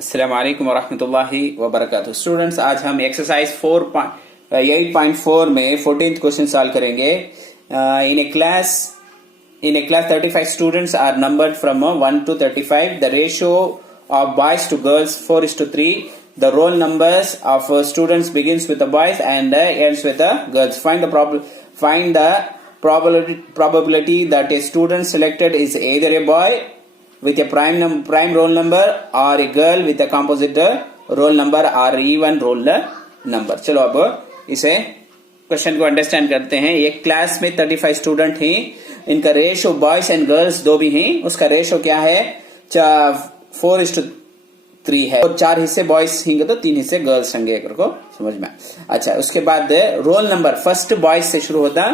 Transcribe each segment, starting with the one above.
अस्सलाम वालेकुम वरहमतुल्लाहि वबरकातुहू। स्टूडेंट्स, आज हम एक्सरसाइज 8.4 में 14th क्वेश्चन सॉल्व करेंगे। इन ए class 35 students are numbered from 1 to 35. The ratio of boys to girls 4:3. The roll numbers of students begins with the boys and ends with the girls. Find the probability that a student selected is either a boy with a prime roll number or a girl with a composite roll number or even roll number. चलो अब इसे question को understand करते हैं। एक class में 35 student हैं, इनका रेशो बॉयज एंड गर्ल्स दो भी हैं। उसका रेशो क्या है? 4:3 है और 4 हिस्से बॉयज होंगे तो 3 हिस्से गर्ल्स होंगे। को समझ में? अच्छा, उसके बाद रोल नंबर फर्स्ट बॉयज से शुरू होता,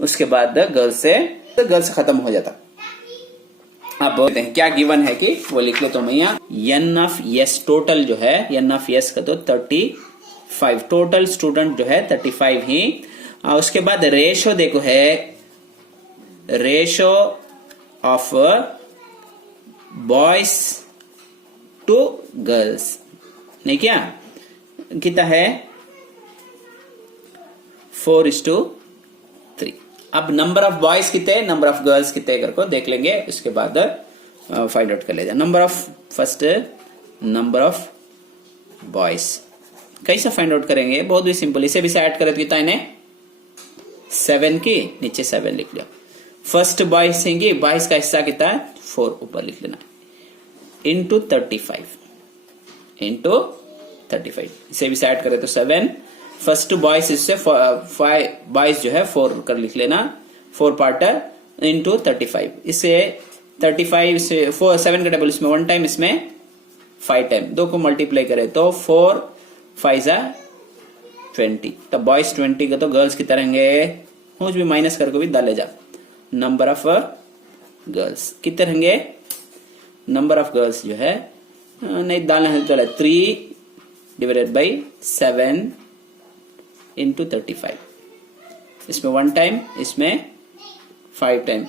उसके बाद गर्ल्स से खत्म हो जाता। अब बोलते हैं क्या गिवन है कि वो लिख लो तो मैं एन ऑफ एस टोटल जो है एन ऑफ एस का तो 35 टोटल स्टूडेंट जो है 35 ही। उसके बाद रेशो देखो है ratio of boys to girls नहीं क्या कितना है 4:3। अब नंबर ऑफ बॉयज कितने नंबर ऑफ गर्ल्स कितने करके देख लेंगे, उसके बाद फाइंड आउट कर लेंगे। Number of first number of boys कैसे फाइंड आउट करेंगे? बहुत भी सिंपल, इसे भी से ऐड करें तो कितना इन्हें 7 की नीचे 7 लिख लिया। फर्स्ट बॉयज होंगे, बॉयज का हिस्सा कितना है 4 ऊपर लिख लेना इंटू 35 इसे भी से ऐड करें तो 7। फर्स्ट बॉयज इससे 5 बॉयज जो है 4 कर लिख लेना 4 पार्टर इंटू 35। इससे 35 से 7 का डबल इसमें 1 टाइम, इसमें 5 टाइम, 2 को मल्टीप्लाई करें तो 4 5 20। तब बॉयज 20 का तो गर्ल्स की रहेंगे कुछ भी माइनस करके भी डाले जा। नंबर ऑफ गर्ल्स कितने रहेंगे? नंबर ऑफ गर्ल्स जो है नहीं डालना है तो 3 डिवाइडेड बाई 7 इंटू 35। इसमें 1 टाइम, इसमें 5 टाइम,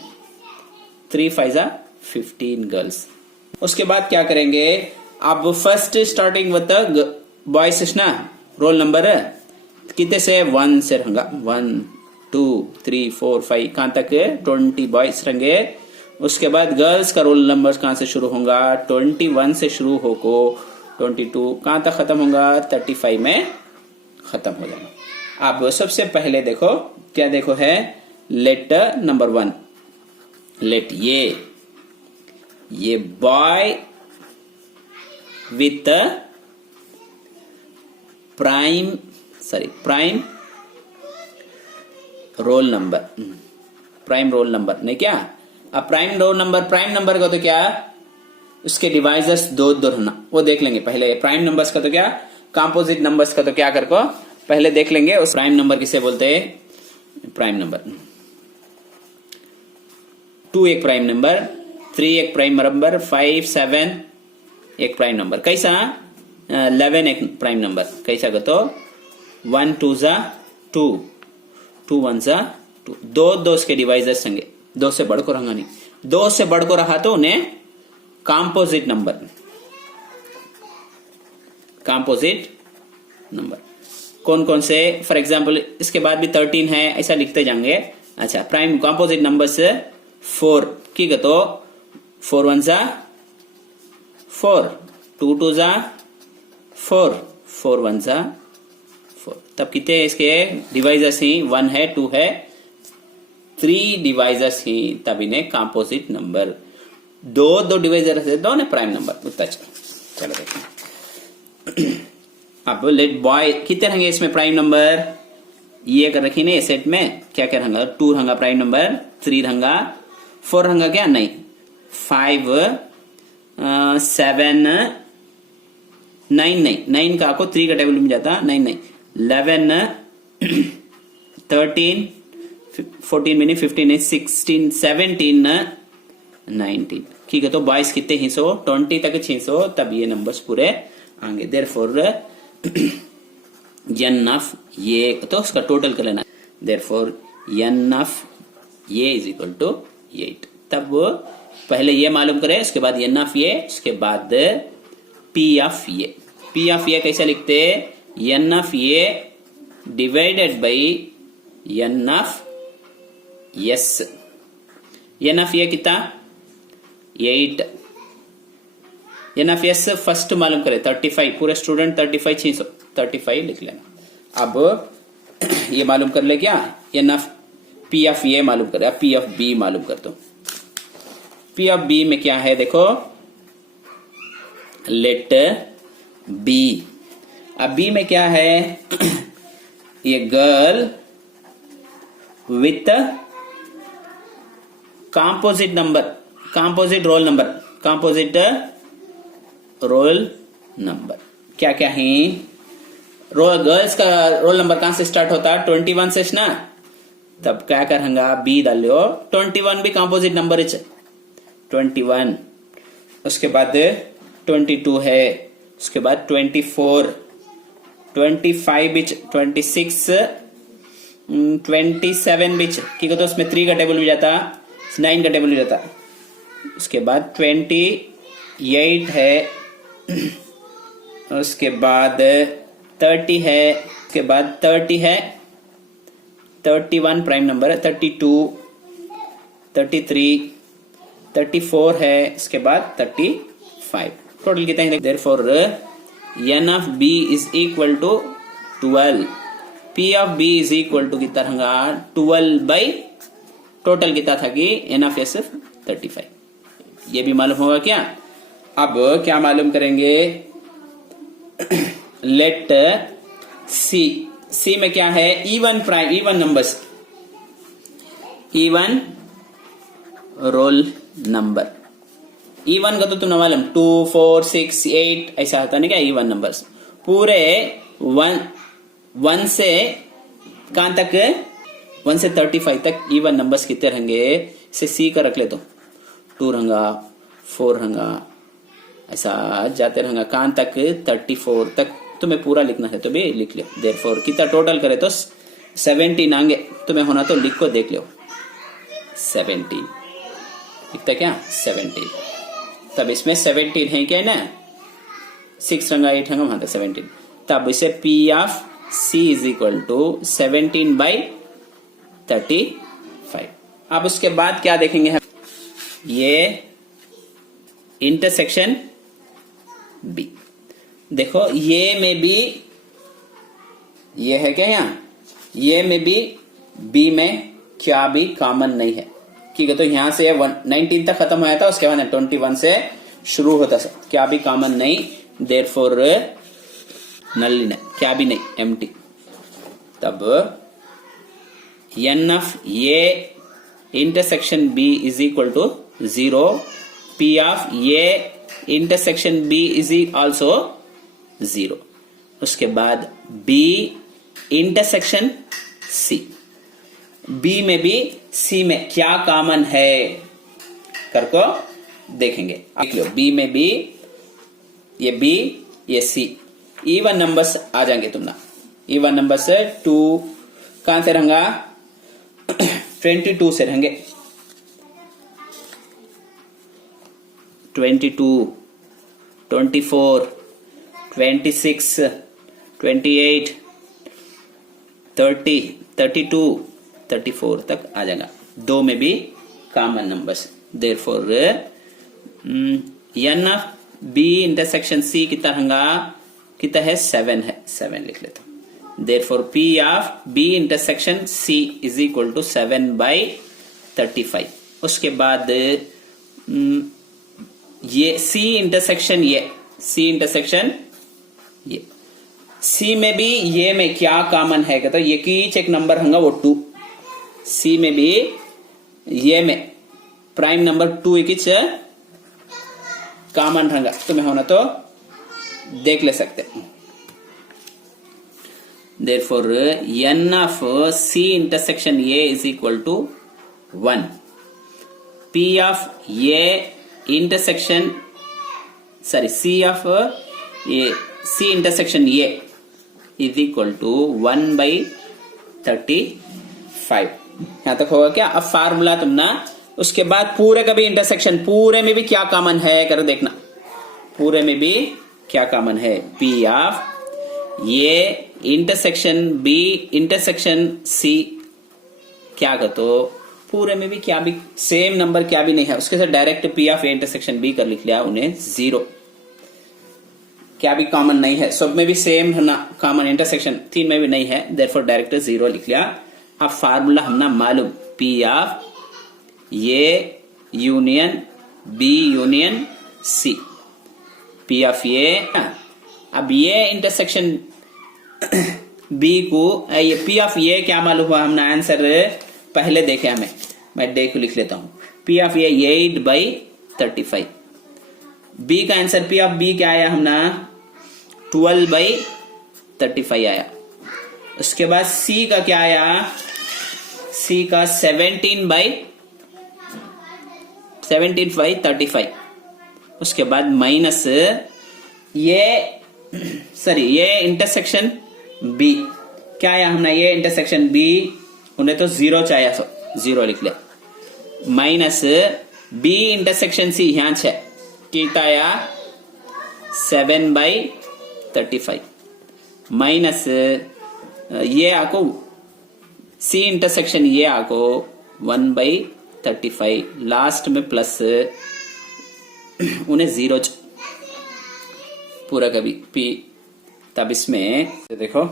3 5 15 गर्ल्स। उसके बाद क्या करेंगे? अब फर्स्ट स्टार्टिंग विद बॉयज ना रोल नंबर कितने से 1 से रहेगा 1 2 3 4 5 कहां तक 20 बॉयज रहेंगे। उसके बाद गर्ल्स का रोल नंबर कहां से शुरू होगा 21 से शुरू होको 22 कहां तक खत्म होगा 35 में खत्म हो जाएगा। अब सबसे पहले देखो क्या देखो है लेट नंबर 1 लेट ये boy with prime roll number नहीं क्या। अब प्राइम नंबर का तो क्या उसके डिवाइजर्स दो रहना वो देख लेंगे पहले। प्राइम नंबर्स का तो क्या कंपोजिट नंबर्स का तो क्या कर को पहले देख लेंगे। उस प्राइम नंबर किसे बोलते हैं? प्राइम नंबर 2 एक प्राइम नंबर, 3 एक प्राइम नंबर, 5 7 एक प्राइम नंबर, कैसा 11 एक प्राइम नंबर, कैसा का तो 1 2 2 2 1 2 दो उसके डिवाइजर्स होंगे, 2 से बढ़कर रहेंगे नहीं, 2 से बढ़कर रहा तो उन्हें कंपोजिट नंबर कौन कौन से फॉर एग्जाम्पल इसके बाद भी 13 है ऐसा लिखते जाएंगे। अच्छा, प्राइम कंपोजिट नंबर से 4 की तो 4 1 4 2 2 4 4 1 4। तब कितने इसके डिवाइजर्स ही 1 है 2 है 3 डिवाइजर्स ही, तब इन्हें कंपोजिट नंबर दो डिवाइजर है दो ने प्राइम नंबर उतना। चलो देखिए अब लेट बॉय कितने रहेंगे इसमें प्राइम नंबर ये कर रखी नहीं सेट में क्या क्या रहेगा 2 रहेगा प्राइम नंबर, 3 रहेगा, 4 रहेगा क्या नहीं 5 7 9 नहीं 9 का आपको 3 का टेबल में जाता 9 नहीं 11 13 14 मिनट 15 16 17 19 ठीक है। तो बॉयज कितने हिस्सों 20 तक 600 तब ये नंबर्स पूरे आएंगे। देयरफॉर एन ऑफ ये तो उसका टोटल कर लेना। देयरफॉर एन ऑफ ये इज इक्वल टू 8। तब पहले ये मालूम करें, उसके बाद एन ऑफ ये, उसके बाद P of A. P of A कैसे लिखते? N of A divided by N of S. N of A कितना? 8। एन ऑफ एस फर्स्ट मालूम करें 35, पूरे स्टूडेंट 35 लिख लेना। अब ये मालूम कर ले क्या? एन ऑफ पी ऑफ ए मालूम करे। अब पी ऑफ बी मालूम कर दो। पी ऑफ बी में क्या है देखो, लेट बी। अब बी में क्या है? ये girl with composite number, composite roll number, composite roll number क्या क्या है? गर्ल्स का रोल नंबर कहां से स्टार्ट होता है? 21 से ना। तब क्या करेंगा? बी डाल लो। 21 भी कंपोजिट नंबर है 21। उसके बाद 22 है, उसके बाद 24, 25 बिच, 26, 27 बिच की तो उसमें 3 का टेबल भी जाता, 9 का टेबल भी जाता। उसके बाद 28 है, उसके बाद 30 है, उसके बाद 30 है, 31 प्राइम नंबर है, 32, 33, 34 है, उसके बाद 35। टोटल कितना है? Therefore N of B is equal to 12। P of B is equal to कितना रहेगा? 12 बाई टोटल कितना था कि एन ऑफ एस 35। ये भी मालूम होगा क्या? अब क्या मालूम करेंगे? Let see. सी में क्या है? Even prime, even numbers, even roll number. Even का तो तुमने मालूम 2, 4, 6, 8 ऐसा आता नहीं क्या? इवन नंबर्स पूरे 1 से कहां तक? 1 से 35 तक इवन नंबर्स कितने रहेंगे? इसे सी का रख ले तो 2 रहेगा, 4 रहेगा, ऐसा जाते रहेगा कहां तक? 34 तक। तुम्हें पूरा लिखना है तो भी लिख लो। देयरफॉर कितना टोटल करे तो 17 आएंगे। तुम्हें होना तो लिख को देख लो। 17 लिखता क्या? 17। तब इसमें 17 है क्या ना? 6 रंगा 8 रंगा वहां तक 17। तब इसे P of C is equal to 17 by 35। अब उसके बाद क्या देखेंगे हम? ये इंटरसेक्शन बी। देखो ये में भी ये है क्या? यहां ये में भी बी में क्या भी कॉमन नहीं है। ठीक है, तो यहां से 19 तक खत्म होया था, उसके बाद 21 से शुरू होता है। क्या भी कॉमन नहीं, देयरफॉर नल नहीं, क्या भी नहीं, एम्प्टी। तब N of A intersection B is equal to 0। P of A intersection B is also 0। उसके बाद बी इंटरसेक्शन सी। बी में भी सी में क्या कॉमन है कर को देखेंगे। देख लो, बी में भी ये बी ये सी इवन नंबर्स आ जाएंगे। तुमना इवन नंबर्स 2 कहां से रहेंगा? 22 से रहेंगे। 22, 24, 26, 28, 30, 32, 34 तक आ जाएगा। 2 में भी common numbers. Therefore N of B intersection C कितना रहेगा? कितना है? 7 है। 7 लिख लेता हूं। Therefore P of B intersection C is equal to 7 by 35। उसके बाद ये सी इंटरसेक्शन ये, सी इंटरसेक्शन ये, सी में भी ये में क्या कॉमन है? तो ये की एक नंबर होगा वो 2। सी में भी ये में प्राइम नंबर 2 एक कॉमन रहेगा। तुम्हें होना तो देख ले सकते। Therefore N of C intersection A is equal to 1। P of A intersection C of A C intersection A is equal to 1 by 35। यहां तक होगा क्या? अब फार्मूला तुम ना, उसके बाद पूरे का भी इंटरसेक्शन, पूरे में भी क्या कॉमन है कर देखना। पूरे में भी क्या कॉमन है, पी ऑफ ये इंटरसेक्शन बी इंटरसेक्शन सी, क्या कर तो पूरे में भी क्या भी सेम नंबर क्या भी नहीं है, उसके साथ direct P of A intersection B कर लिख लिया, उन्हें जीरो, क्या भी कॉमन नहीं है, सब में भी सेम ना कॉमन, इंटरसेक्शन 3 में भी नहीं है, देयरफॉर डायरेक्ट जीरो लिख लिया। अब फार्मूला हमने मालूम, P of A union B union C, P of A, अब ये इंटरसेक्शन बी को ये पी ऑफ ये क्या मालूम हुआ, हमने आंसर पहले देखे हमें, मैं डे को लिख लेता हूं, पी ऑफ ये 8/35, बी का आंसर पी ऑफ बी क्या आया हमने 12/35 आया। उसके बाद सी का क्या आया, सी का 17/35, उसके बाद माइनस ये ये इंटरसेक्शन बी क्या आया हमने, ये इंटरसेक्शन बी उन्हें तो जीरो चाहिए, सो जीरो लिख ले, माइनस बी इंटरसेक्शन सी यहाँ है कितना आया 7/35, माइनस ये आको सी इंटरसेक्शन ये आको 1/35, लास्ट में प्लस उन्हें जीरो पूरा कभी पी, तब इसमें देखो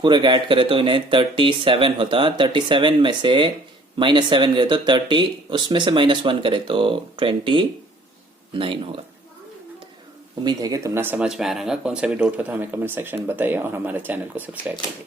पूरे का ऐड करे तो इन्हें 37 होता, 37 में से -7 करे तो 30, उसमें से -1 करे तो 29 होगा। उम्मीद है कि तुमने समझ में आ रहा है, कौन सा भी डाउट हो तो हमें कमेंट सेक्शन में बताइए और हमारे चैनल को सब्सक्राइब करिए।